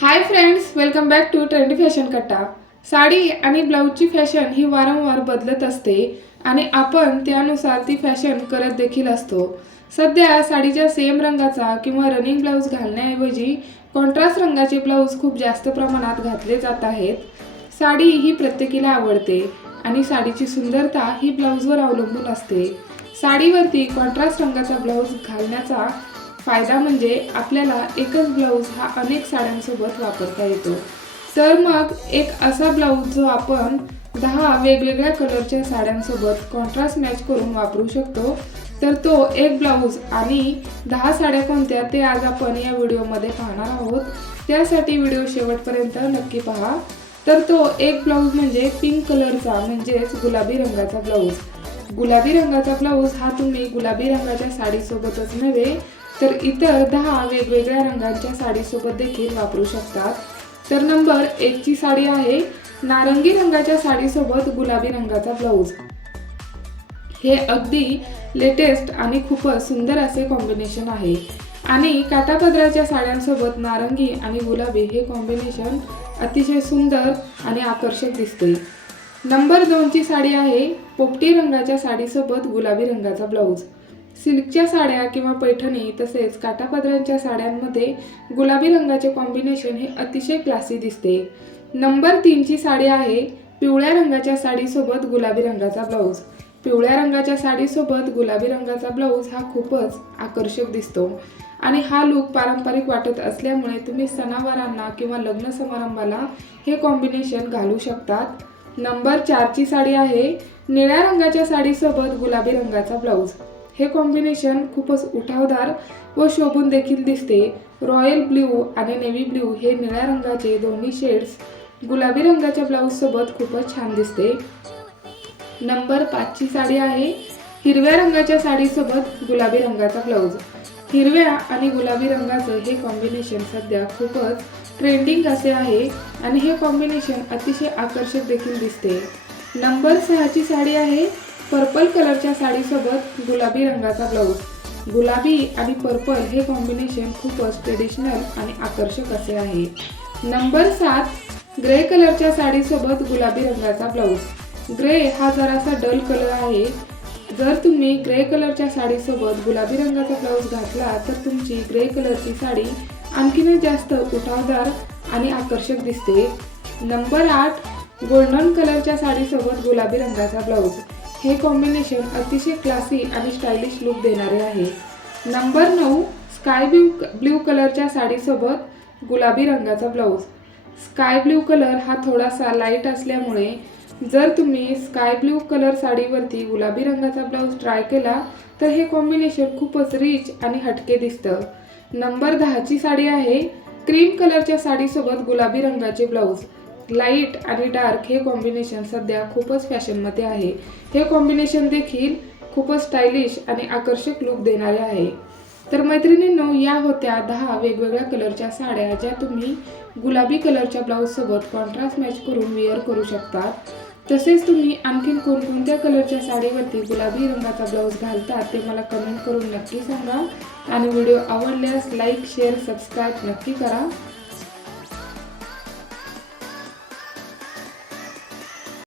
Hi friends welcome back to trendy fashion Katta sari आणि ब्लाऊजची fashion ही वारंवार बदलत असते आणि आपण त्यानुसार ती फॅशन करत देखील असतो. सध्या साडीच्या सेम रंगाचा किंवा रनिंग ब्लाऊज घालण्याऐवजी कॉन्ट्रास्ट रंगाचे ब्लाऊज खूप जास्त प्रमाणात घातले जात आहेत. साडी ही प्रत्येकीला आवडते आणि साडीची सुंदरता ही ब्लाऊजवर अवलंबून असते. साडीवरती कॉन्ट्रास्ट रंगाचा ब्लाऊज घालण्याचा फायदा म्हणजे आपल्याला एकच ब्लाऊज हा अनेक साड्यांसोबत वापरता येतो. तर मग एक असा ब्लाऊज जो आपण दहा वेगवेगळ्या कलरच्या साड्यांसोबत कॉन्ट्रास्ट मॅच करून वापरू शकतो तर तो एक ब्लाऊज आणि दहा साड्या कोणत्या ते आज आपण या व्हिडिओमध्ये पाहणार आहोत. त्यासाठी व्हिडिओ शेवटपर्यंत नक्की पहा. तर तो एक ब्लाऊज म्हणजे पिंक कलरचा म्हणजेच गुलाबी रंगाचा ब्लाऊज. गुलाबी रंगाचा ब्लाऊज हा तुम्ही गुलाबी रंगाच्या साडीसोबतच नव्हे तर इतर दहा वेगवेगळ्या रंगांच्या साडीसोबत देखील वापरू शकतात. तर नंबर एकची साडी आहे नारंगी रंगाच्या साडीसोबत गुलाबी रंगाचा ब्लाऊज. हे अगदी लेटेस्ट आणि खूपच सुंदर असे कॉम्बिनेशन आहे. आणि काटापदराच्या साड्यांसोबत नारंगी आणि गुलाबी हे कॉम्बिनेशन अतिशय सुंदर आणि आकर्षक दिसते. नंबर दोनची साडी आहे पोपटी रंगाच्या साडीसोबत गुलाबी रंगाचा ब्लाऊज. सिल्कच्या साड्या किंवा पैठणी तसेच काटापदरांच्या साड्यांमध्ये गुलाबी रंगाचे कॉम्बिनेशन हे अतिशय क्लासी दिसते. नंबर तीनची साडी आहे पिवळ्या रंगाच्या साडीसोबत गुलाबी रंगाचा ब्लाऊज पिवळ्या रंगाच्या साडीसोबत गुलाबी रंगाचा ब्लाऊज हा खूपच आकर्षक दिसतो. आणि हा लूक पारंपरिक वाटत असल्यामुळे तुम्ही सणावारांना किंवा लग्न समारंभाला हे कॉम्बिनेशन घालू शकतात. नंबर चारची साडी आहे निळ्या रंगाच्या साडीसोबत गुलाबी रंगाचा ब्लाऊज हे कॉम्बिनेशन खूपच उठावदार व शोभून देखील दिसते. रॉयल ब्ल्यू आणि नेव्ही ब्ल्यू हे निळ्या रंगाचे दोन्ही शेड्स गुलाबी रंगाच्या ब्लाऊजसोबत खूपच छान दिसते. नंबर पाचची साडी आहे. हिरव्या रंगाच्या साडीसोबत गुलाबी रंगाचा ब्लाऊज हिरव्या आणि गुलाबी रंगाचं हे कॉम्बिनेशन सध्या खूपच ट्रेंडिंग असे आहे आणि हे कॉम्बिनेशन अतिशय आकर्षक देखील दिसते. नंबर सहाची साडी आहे. पर्पल कलरच्या साडीसोबत गुलाबी रंगाचा ब्लाऊज. गुलाबी आणि पर्पल हे कॉम्बिनेशन खूपच ट्रेडिशनल आणि आकर्षक असे आहे. नंबर सात ग्रे कलरच्या साडीसोबत गुलाबी रंगाचा ब्लाऊज. ग्रे हा जरासा डल कलर आहे. जर तुम्ही ग्रे कलरच्या साडीसोबत गुलाबी रंगाचा ब्लाऊज घातला तर तुमची ग्रे कलरची साडी आणखीनच जास्त उठावदार आणि आकर्षक दिसते. नंबर आठ गोल्डन कलरच्या साडीसोबत गुलाबी रंगाचा ब्लाऊज. हे कॉम्बिनेशन अतिशय क्लासी आणि स्टायलिश लुक देणारे आहे. नंबर नऊ स्काय ब्ल्यू ब्ल्यू कलरच्या साडीसोबत गुलाबी रंगाचा ब्लाऊज स्काय ब्ल्यू कलर हा थोडासा लाइट असल्यामुळे जर तुम्ही स्काय ब्ल्यू कलर साडीवरती गुलाबी रंगाचा ब्लाऊज ट्राय केला तर हे कॉम्बिनेशन खूपच रिच आणि हटके दिसतं. नंबर दहाची साडी आहे क्रीम कलरच्या साडीसोबत गुलाबी रंगाचे ब्लाऊज लाइट आणि डार्क हे कॉम्बिनेशन सध्या खूपच फॅशनमध्ये आहे. हे कॉम्बिनेशन देखील खूपच स्टायलिश आणि आकर्षक लुक देणारे आहे. तर मैत्रिणींनो या होत्या दहा वेगवेगळ्या कलरच्या साड्या ज्या तुम्ही गुलाबी कलरच्या ब्लाऊजसोबत कॉन्ट्रास्ट मॅच करून वेअर करू शकता तसेच तुम्ही आणखीन कोणकोणत्या कलरच्या साडीवरती गुलाबी रंगाचा ब्लाऊज घालतात ते मला कमेंट करून नक्की सांगा. आणि व्हिडिओ आवडल्यास लाईक शेअर सबस्क्राईब नक्की करा.